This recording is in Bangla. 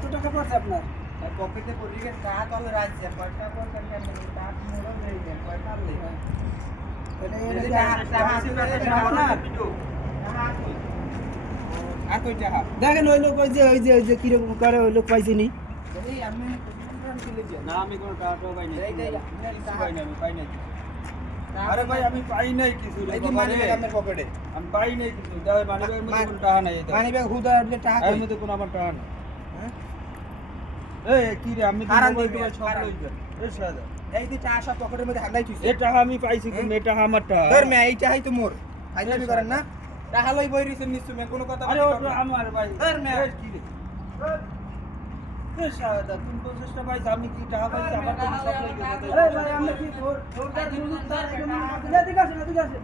কত টাকা পড়ছে আপনার? পকেটে পড়ে গেছে টাকা তলে রাখছে কয়টা পয়সা কেন টাকা মোড়ো নেই কয়টা নেই দেখেন ওই লোক ওই যে কিরকম করে ওই লোক পাইছিনি। না আমি কোনো টাকাটাও পাই নাই আমি পাই নাই। আরে ভাই আমি পাই নাই কিছু রে বাবা রে। পকেটে আমি পাই নাই কিছু দাও মানিব্যাগের মধ্যে কোনো টাকা নাই এটা মানি ব্যাগ হুদা টাকা এর মধ্যে কোনো আমার টাকা নাই। হ্যাঁ? এই কি রে আমি তো হারান মোবাইল দিবি, টোবাইল সব হারান। লই গেল এই সাদা এই যে টাকা সব পকেটের মধ্যে হান্দাই তুই এই টাকা আমি পাইছি কিন্তু এটা আমার টাকা ধর মে এই টাকাই তো মোর ফাইনালি করেন না টাকা লই বই রিসেন নিছু মে কোনো কথা আরে বলতে ওটা পারবো না। আমার ভাই ধর মে এই কি রে এই সাদা তুমি 50টা পাইছো আমি কি টাকা পাইছি আমার তো সব লই গেছে আরে ভাই আমরা কি জোর জোরদার মুলুক তার এরকম এদিকে আসেন এদিকে আসেন।